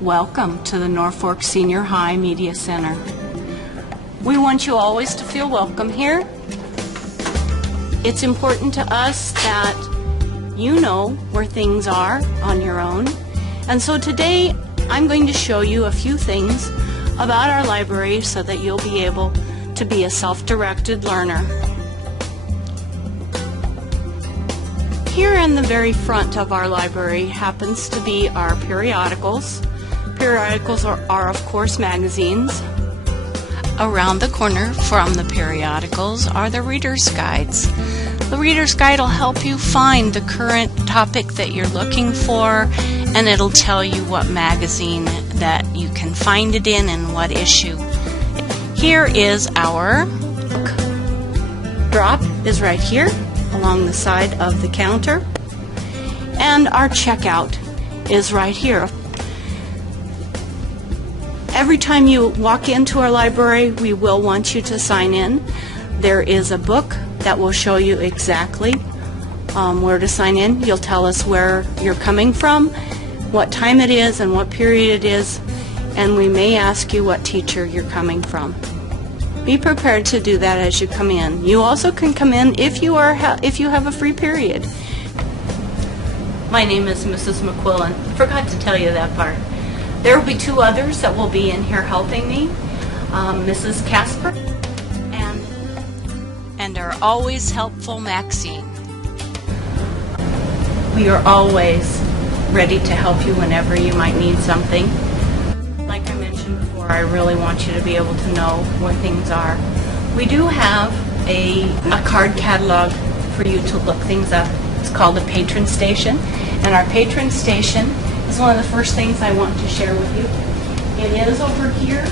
Welcome to the Norfolk Senior High Media Center. We want you always to feel welcome here. It's important to us that you know where things are on your own. And so today I'm going to show you a few things about our library so that you'll be able to be a self-directed learner. Here in the very front of our library happens to be our periodicals. Periodicals are of course magazines. Around the corner from the periodicals are the Reader's Guides. The Reader's Guide will help you find the current topic that you're looking for, and it'll tell you what magazine that you can find it in and what issue. Here is our book drop is right here along the side of the counter, and our checkout is right here. Every time you walk into our library, we will want you to sign in. There is a book that will show you exactly where to sign in. You'll tell us where you're coming from, what time it is, and what period it is, and we may ask you what teacher you're coming from. Be prepared to do that as you come in. You also can come in if you have a free period. My name is Mrs. McQuillan. Forgot to tell you that part. There will be two others that will be in here helping me, Mrs. Casper and our always helpful Maxine. We are always ready to help you whenever you might need something. Like I mentioned before, I really want you to be able to know where things are. We do have a card catalog for you to look things up. It's called a patron station, and our patron station is one of the first things I want to share with you. It is over here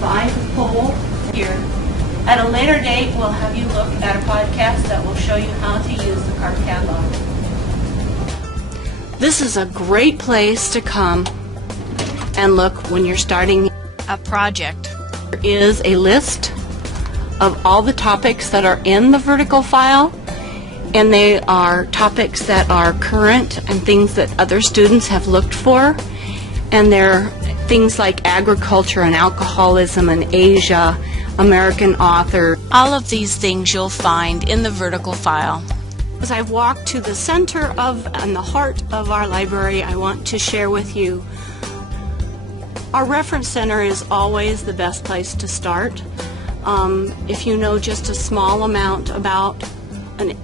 by the pole here. At a later date, we'll have you look at a podcast that will show you how to use the card catalog. This is a great place to come and look when you're starting a project. There is a list of all the topics that are in the vertical file, and they are topics that are current and things that other students have looked for. And they're things like agriculture and alcoholism and Asia, American author. All of these things you'll find in the vertical file. As I've walked to the center of and the heart of our library, I want to share with you our reference center is always the best place to start. If you know just a small amount about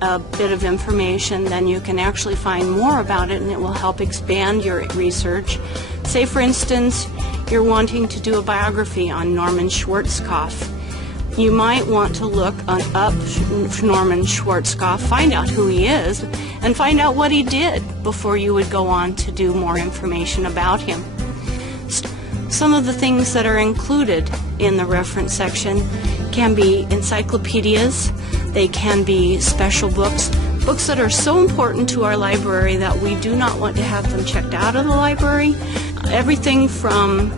a bit of information, then you can actually find more about it, and it will help expand your research. Say, for instance, you're wanting to do a biography on Norman Schwarzkopf. You might want to look up Norman Schwarzkopf, find out who he is, and find out what he did before you would go on to do more information about him. Some of the things that are included in the reference section can be encyclopedias. They can be special books that are so important to our library that we do not want to have them checked out of the library. Everything from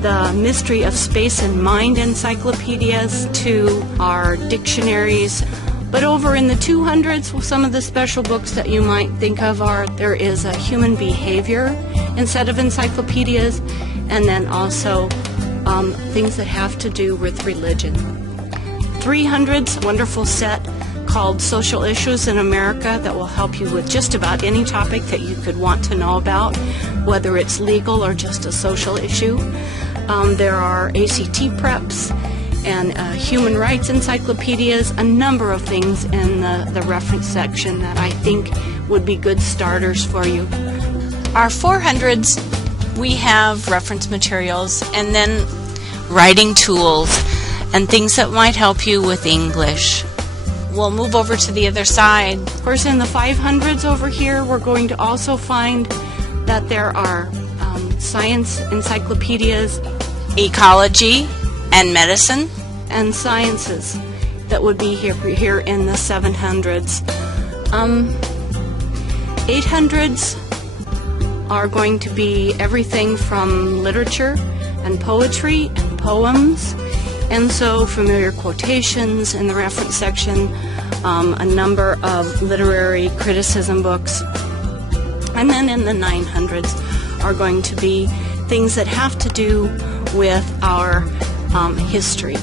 the Mystery of Space and Mind encyclopedias to our dictionaries. But over in the 200s, some of the special books that you might think of are, there is a human behavior instead of encyclopedias, and then also things that have to do with religion. 300s, wonderful set called Social Issues in America that will help you with just about any topic that you could want to know about, whether it's legal or just a social issue. There are ACT preps and human rights encyclopedias, a number of things in the reference section that I think would be good starters for you. Our 400s, we have reference materials and then writing tools and things that might help you with English. We'll move over to the other side. Of course, in the 500s over here, we're going to also find that there are science encyclopedias, ecology and medicine, and sciences that would be here in the 700s. 800s are going to be everything from literature and poetry and poems, and so familiar quotations in the reference section, a number of literary criticism books. And then in the 900s are going to be things that have to do with our history.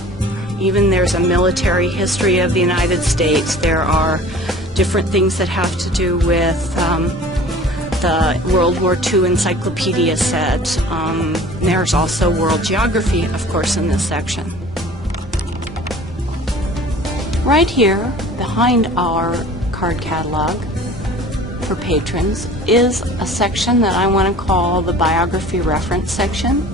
Even there's a military history of the United States. There are different things that have to do with the World War II encyclopedia set. There's also world geography, of course, in this section. Right here, behind our card catalog for patrons, is a section that I want to call the biography reference section.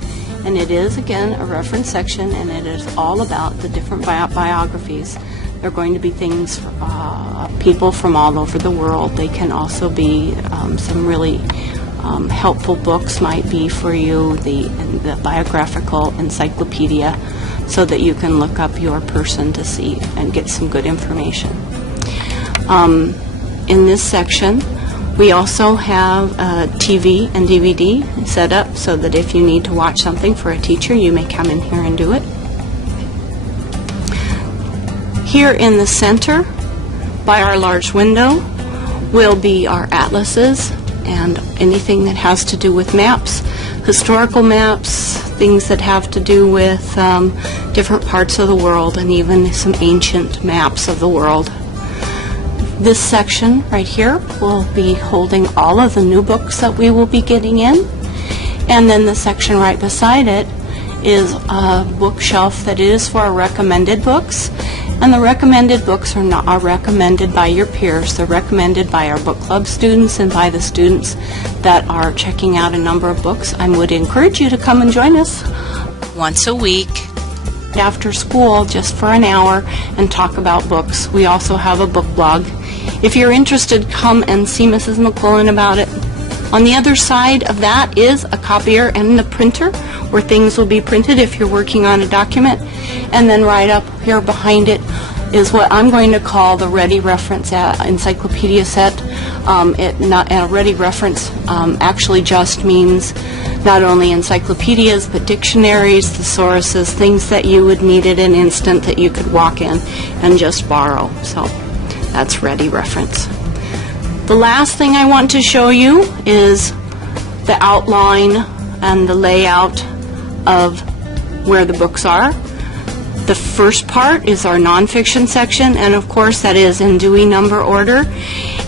And it is, again, a reference section, and it is all about the different biographies. There are going to be things, people from all over the world. They can also be some really helpful books might be for you, the biographical encyclopedia, so that you can look up your person to see and get some good information. In this section, we also have a TV and DVD set up so that if you need to watch something for a teacher, you may come in here and do it. Here in the center, by our large window, will be our atlases and anything that has to do with maps, historical maps, things that have to do with different parts of the world, and even some ancient maps of the world. This section right here will be holding all of the new books that we will be getting in, and then the section right beside it is a bookshelf that is for our recommended books, and the recommended books are recommended by your peers. They're recommended by our book club students and by the students that are checking out a number of books. I would encourage you to come and join us once a week after school just for an hour and talk about books. We also have a book blog. If you're interested, come and see Mrs. McQuillan about it. On the other side of that is a copier and a printer where things will be printed if you're working on a document. And then right up here behind it is what I'm going to call the Ready Reference encyclopedia set. A Ready Reference actually just means not only encyclopedias but dictionaries, thesauruses, things that you would need at an instant that you could walk in and just borrow. So that's Ready Reference. The last thing I want to show you is the outline and the layout of where the books are. The first part is our nonfiction section, and of course that is in Dewey number order,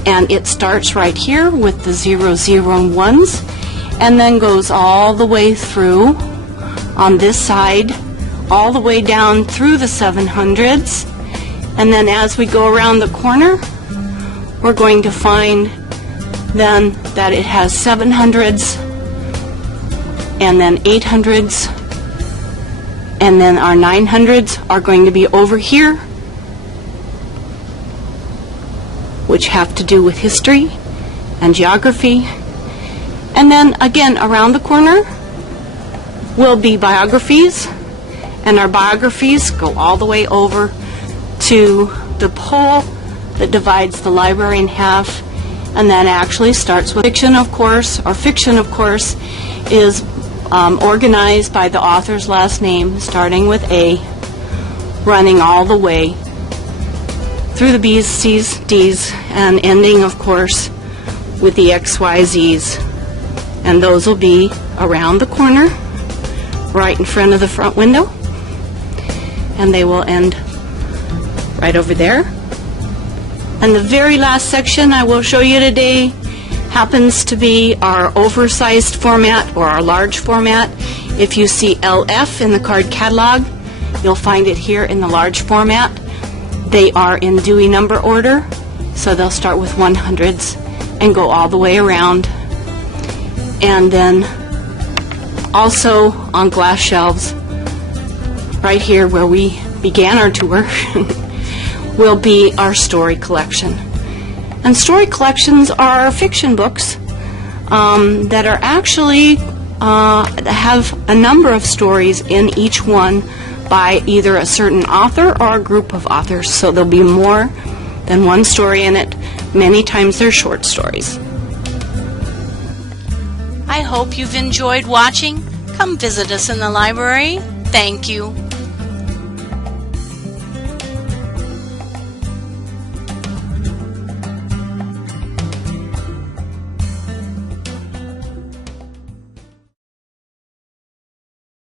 and it starts right here with the 001s and then goes all the way through on this side, all the way down through the 700s, and then as we go around the corner, we're going to find then that it has 700s and then 800s, and then our 900s are going to be over here, which have to do with history and geography. And then again around the corner will be biographies, and our biographies go all the way over to the pole that divides the library in half, and that actually starts with fiction, of course. Or fiction, of course, is organized by the author's last name, starting with A, running all the way through the B's, C's, D's, and ending, of course, with the X, Y, Z's. And those will be around the corner, right in front of the front window, and they will end right over there. And the very last section I will show you today happens to be our oversized format or our large format. If you see LF in the card catalog, you'll find it here in the large format. They are in Dewey number order, so they'll start with 100s and go all the way around. And then also on glass shelves right here where we began our tour will be our story collection. And story collections are fiction books that are actually have a number of stories in each one by either a certain author or a group of authors. So there'll be more than one story in it. Many times they're short stories. I hope you've enjoyed watching. Come visit us in the library. Thank you.